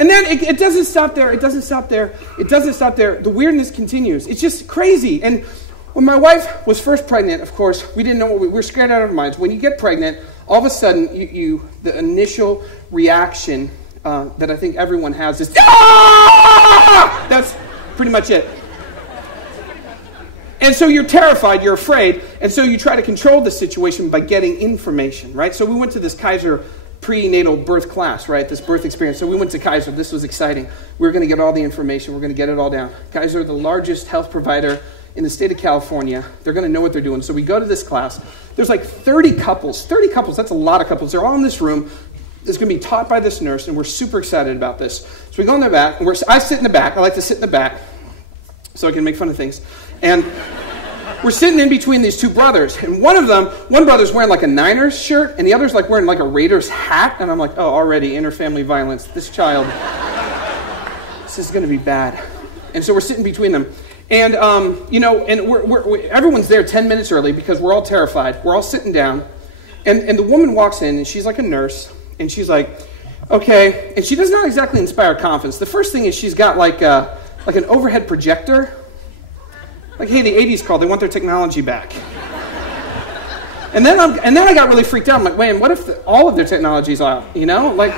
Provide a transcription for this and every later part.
And then it doesn't stop there. It doesn't stop there. It doesn't stop there. The weirdness continues. It's just crazy. And when my wife was first pregnant, of course, we didn't know what we were scared out of our minds. When you get pregnant, all of a sudden, the initial reaction that I think everyone has is, ah! That's pretty much it. And so you're terrified, you're afraid, and so you try to control the situation by getting information, right? So we went to this Kaiser prenatal birth class, right? This birth experience. So we went to Kaiser. This was exciting. We were going to get all the information. We're going to get it all down. Kaiser, the largest health provider in the state of California. They're going to know what they're doing. So we go to this class. There's like 30 couples. 30 couples, that's a lot of couples. They're all in this room. It's going to be taught by this nurse, and we're super excited about this. So we go in the back, and I sit in the back. I like to sit in the back so I can make fun of things. And we're sitting in between these two brothers, and one brother's wearing like a Niners shirt, and the other's like wearing like a Raiders hat, and I'm like, oh, already, inter-family violence. This child, this is going to be bad. And so we're sitting between them. And, and everyone's there 10 minutes early because we're all terrified. We're all sitting down, and the woman walks in, and she's like a nurse, and she's like, okay, and she does not exactly inspire confidence. The first thing is she's got like an overhead projector. Like, hey, the 80s called. They want their technology back. And then I got really freaked out. I'm like, wait, what if all of their technology's out? You know, like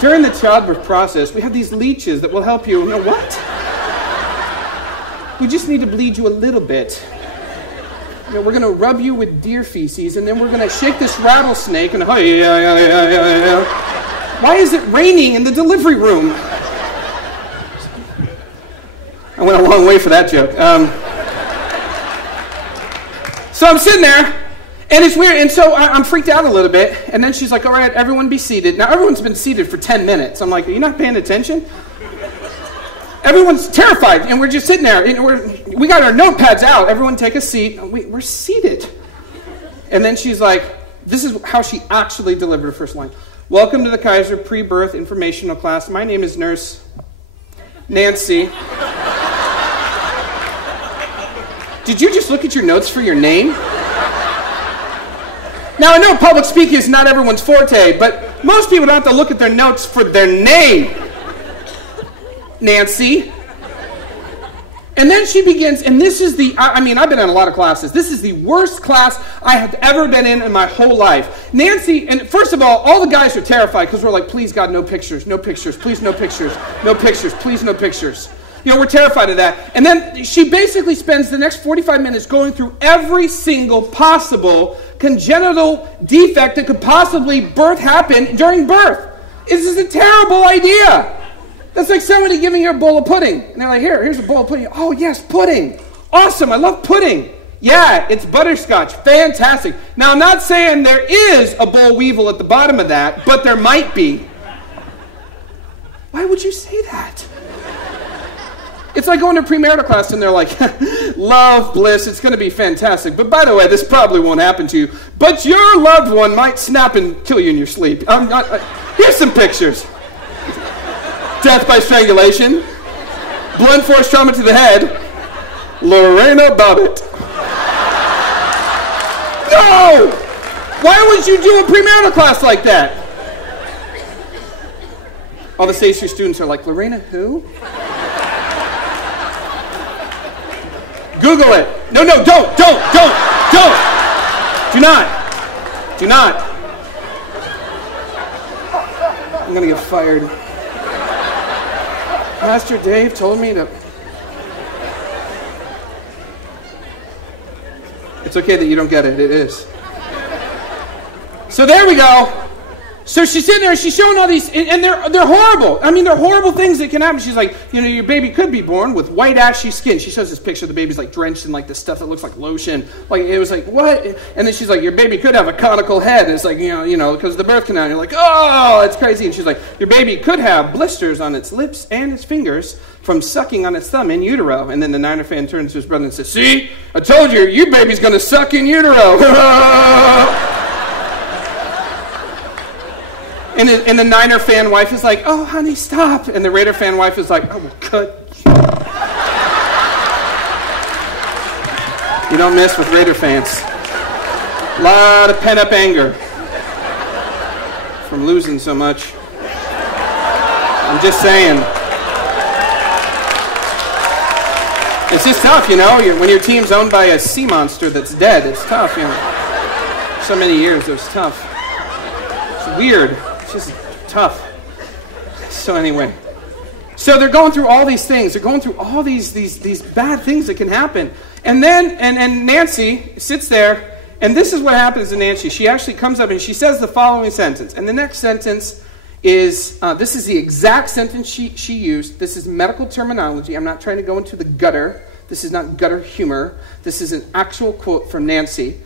during the childbirth process, we have these leeches that will help you. You know what? We just need to bleed you a little bit. You know, we're going to rub you with deer feces, and then we're going to shake this rattlesnake, and yeah. Why is it raining in the delivery room? I went a long way for that joke. So I'm sitting there, and it's weird, and so I'm freaked out a little bit, and then she's like, all right, everyone be seated. Now, everyone's been seated for 10 minutes. I'm like, are you not paying attention? Everyone's terrified, and we're just sitting there, and we got our notepads out. Everyone take a seat. We're seated. And then she's like, this is how she actually delivered her first line. Welcome to the Kaiser pre-birth informational class. My name is Nurse Nancy. Did you just look at your notes for your name? Now, I know public speaking is not everyone's forte, but most people don't have to look at their notes for their name. Nancy. And then she begins, and this is I've been in a lot of classes. This is the worst class I have ever been in my whole life. Nancy, and first of all the guys are terrified because we're like, please, God, no pictures, please, no pictures, please, no pictures. You know, we're terrified of that. And then she basically spends the next 45 minutes going through every single possible congenital defect that could possibly happen during birth. This is a terrible idea. That's like somebody giving you a bowl of pudding. And they're like, here's a bowl of pudding. Oh, yes, pudding. Awesome, I love pudding. Yeah, it's butterscotch. Fantastic. Now, I'm not saying there is a boll weevil at the bottom of that, but there might be. Why would you say that? It's like going to premarital class and they're like, love, bliss, it's going to be fantastic. But by the way, this probably won't happen to you. But your loved one might snap and kill you in your sleep. Here's some pictures. Death by strangulation. Blunt force trauma to the head. Lorena Bobbitt. No! Why would you do a premarital class like that? All the stage 3 students are like, Lorena who? Google it. No, don't. Do not. I'm going to get fired. Pastor Dave told me to... It's okay that you don't get it. It is. So there we go. So she's sitting there, she's showing all these, and they're horrible. I mean, they're horrible things that can happen. She's like, your baby could be born with white, ashy skin. She shows this picture of the baby's like drenched in like this stuff that looks like lotion. Like, it was like, what? And then she's like, your baby could have a conical head. And it's like, because of the birth canal. And you're like, oh, it's crazy. And she's like, your baby could have blisters on its lips and its fingers from sucking on its thumb in utero. And then the Niner fan turns to his brother and says, see, I told you, your baby's going to suck in utero. And the Niner fan wife is like, oh, honey, stop. And the Raider fan wife is like, oh, well, cut. You don't miss with Raider fans. A lot of pent-up anger from losing so much. I'm I'm just saying. It's just tough, you know, when your team's owned by a sea monster that's dead. It's tough, you know. So many years, it was tough. It's weird. It's just tough. So anyway. So they're going through all these things. They're going through all these bad things that can happen. And then, and Nancy sits there, and this is what happens to Nancy. She actually comes up and she says the following sentence. And the next sentence is, this is the exact sentence she used. This is medical terminology. I'm not trying to go into the gutter. This is not gutter humor. This is an actual quote from Nancy.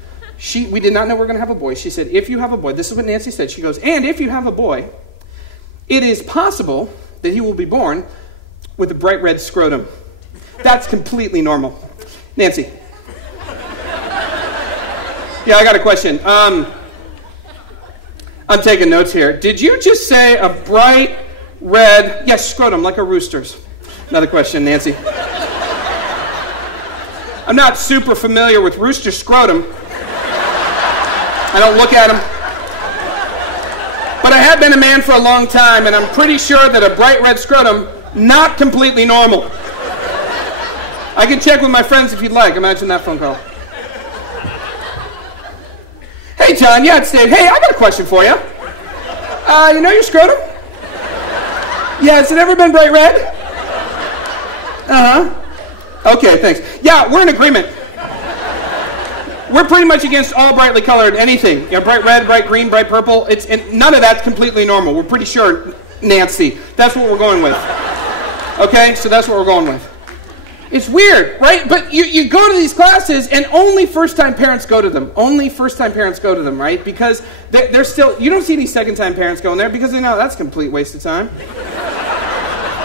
We did not know we were going to have a boy. She said, if you have a boy, this is what Nancy said. She goes, and if you have a boy, it is possible that he will be born with a bright red scrotum. That's completely normal. Nancy. Yeah, I got a question. I'm taking notes here. Did you just say a bright red, yes, scrotum, like a rooster's? Another question, Nancy. I'm not super familiar with rooster scrotum. I don't look at them. But I have been a man for a long time, and I'm pretty sure that a bright red scrotum, not completely normal. I can check with my friends if you'd like. Imagine that phone call. Hey, John. Yeah, it's Dave. Hey, I got a question for you. You know your scrotum? Yeah, has it ever been bright red? Uh-huh. Okay, thanks. Yeah, we're in agreement. We're pretty much against all brightly colored anything. You know, bright red, bright green, bright purple. And none of that's completely normal. We're pretty sure, Nancy. That's what we're going with. Okay, so that's what we're going with. It's weird, right? But you go to these classes, and only first-time parents go to them. Only first-time parents go to them, right? Because they're still... You don't see any second-time parents going there because they know that's a complete waste of time.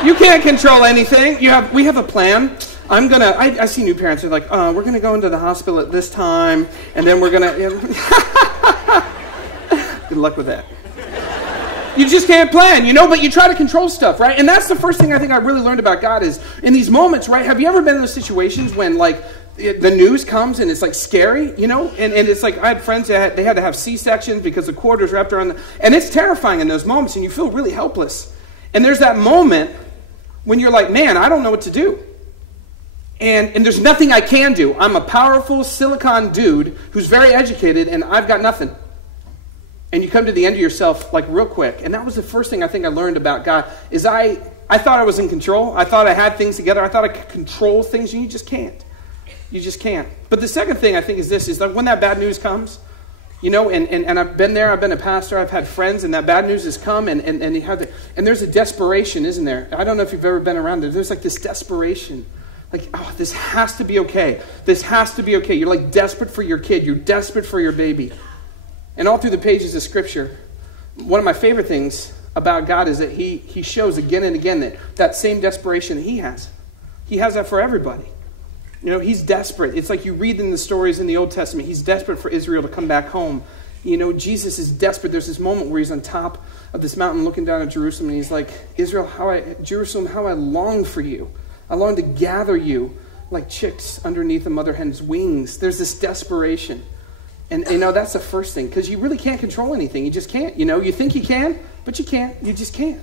You can't control anything. We have a plan. I see new parents who are like, we're going to go into the hospital at this time, and then we're going to... Good luck with that. You just can't plan, you know, but you try to control stuff, right? And that's the first thing I think I really learned about God is in these moments, right? Have you ever been in those situations when, like, the news comes and it's, like, scary, you know? And it's like I had friends that they had to have C-sections because the cord was wrapped around and it's terrifying in those moments, and you feel really helpless. And there's that moment when you're like, man, I don't know what to do. And there's nothing I can do. I'm a powerful silicon dude who's very educated, and I've got nothing. And you come to the end of yourself, like, real quick. And that was the first thing I think I learned about God, is I thought I was in control. I thought I had things together. I thought I could control things, and you just can't. You just can't. But the second thing I think is this, is that when that bad news comes, you know, and I've been there, I've been a pastor, I've had friends, and that bad news has come, and there's a desperation, isn't there? I don't know if you've ever been around there. There's like this desperation. Like, oh, this has to be okay. This has to be okay. You're like desperate for your kid. You're desperate for your baby. And all through the pages of Scripture, one of my favorite things about God is that He shows again and again that same desperation that He has. He has that for everybody. You know, He's desperate. It's like you read in the stories in the Old Testament. He's desperate for Israel to come back home. You know, Jesus is desperate. There's this moment where He's on top of this mountain looking down at Jerusalem, and He's like, Jerusalem, how I long for you. I long to gather you like chicks underneath a mother hen's wings. There's this desperation. And, you know, that's the first thing, because you really can't control anything. You just can't. You know, you think you can, but you can't. You just can't.